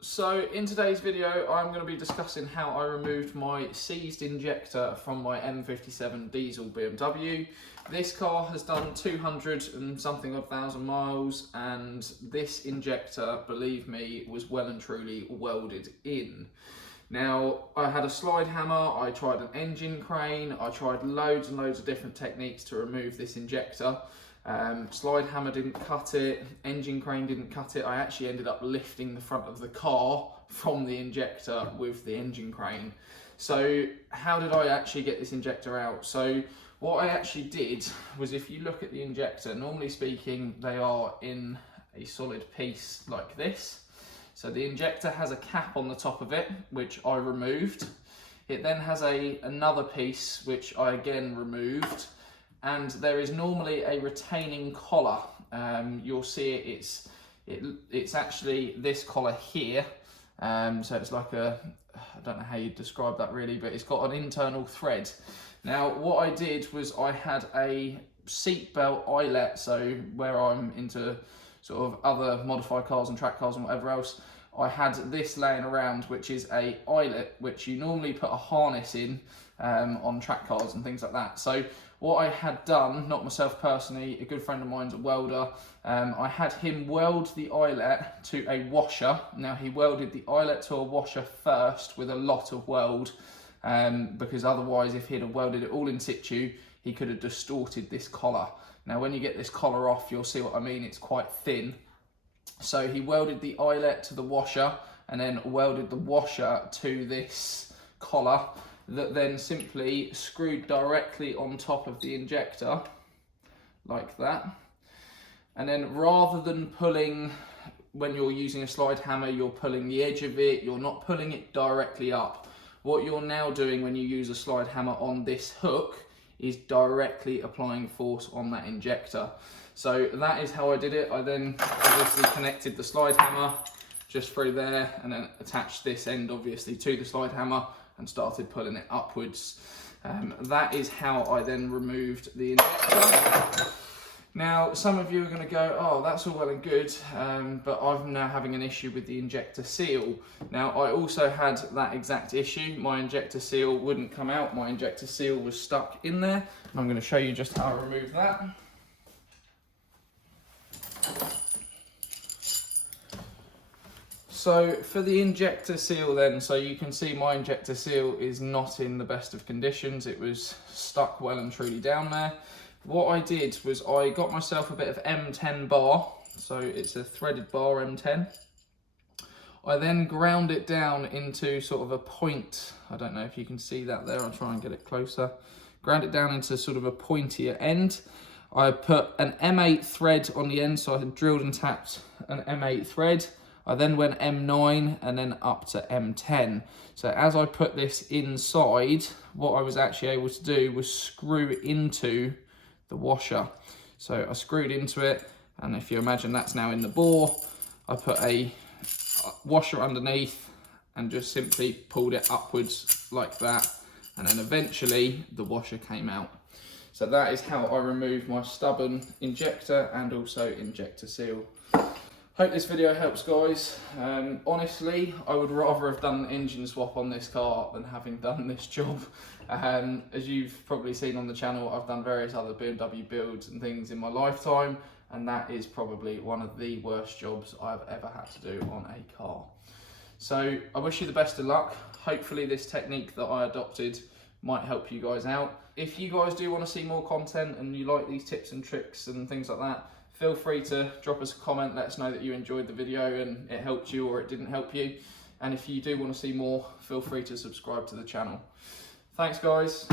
So in today's video, I'm going to be discussing how I removed my seized injector from my M57 diesel BMW. This car has done 200 and something odd thousand miles, and this injector, believe me, was well and truly welded in. Now, I had a slide hammer, I tried an engine crane, I tried loads and loads of different techniques to remove this injector. Slide hammer didn't cut it, engine crane didn't cut it. I actually ended up lifting the front of the car from the injector with the engine crane. So how did I actually get this injector out? So what I actually did was, if you look at the injector, normally speaking, they are in a solid piece like this. So the injector has a cap on the top of it, which I removed. It then has another piece, which I again removed. And there is normally a retaining collar. You'll see it's actually this collar here. So it's like I don't know how you'd describe that really, but it's got an internal thread. Now what I did was I had a seatbelt eyelet, so where I'm into sort of other modified cars and track cars and whatever else, I had this laying around, which is a eyelet, which you normally put a harness in on track cars and things like that. So what I had done, not myself personally, a good friend of mine's a welder, I had him weld the eyelet to a washer. Now he welded the eyelet to a washer first with a lot of weld, because otherwise if he'd have welded it all in situ, he could have distorted this collar. Now when you get this collar off, you'll see what I mean, it's quite thin. So he welded the eyelet to the washer and then welded the washer to this collar that then simply screwed directly on top of the injector like that. And then rather than pulling, when you're using a slide hammer, you're pulling the edge of it, you're not pulling it directly up. What you're now doing when you use a slide hammer on this hook is directly applying force on that injector. So that is how I did it. I then obviously connected the slide hammer just through there and then attached this end obviously to the slide hammer and started pulling it upwards. That is how I then removed the injector. Now some of you are going to go, oh that's all well and good, but I'm now having an issue with the injector seal. Now I also had that exact issue. My injector seal wouldn't come out, my injector seal was stuck in there. I'm going to show you just how I removed that. So for the injector seal then, so you can see my injector seal is not in the best of conditions. It was stuck well and truly down there. What I did was I got myself a bit of M10 bar, so it's a threaded bar M10. I then ground it down into sort of a point. I don't know if you can see that there, I'll try and get it closer. Ground it down into sort of a pointier end. I put an M8 thread on the end, so I had drilled and tapped an M8 thread. I then went M9 and then up to M10. So as I put this inside, what I was actually able to do was screw into the washer. So I screwed into it, and if you imagine that's now in the bore, I put a washer underneath and just simply pulled it upwards like that, and then eventually the washer came out. So that is how I removed my stubborn injector and also injector seal. Hope this video helps, guys. Honestly, I would rather have done an engine swap on this car than having done this job. As you've probably seen on the channel, I've done various other BMW builds and things in my lifetime, and that is probably one of the worst jobs I've ever had to do on a car. So I wish you the best of luck. Hopefully this technique that I adopted might help you guys out. If you guys do want to see more content and you like these tips and tricks and things like that, feel free to drop us a comment, let us know that you enjoyed the video and it helped you or it didn't help you. And if you do want to see more, feel free to subscribe to the channel. Thanks guys.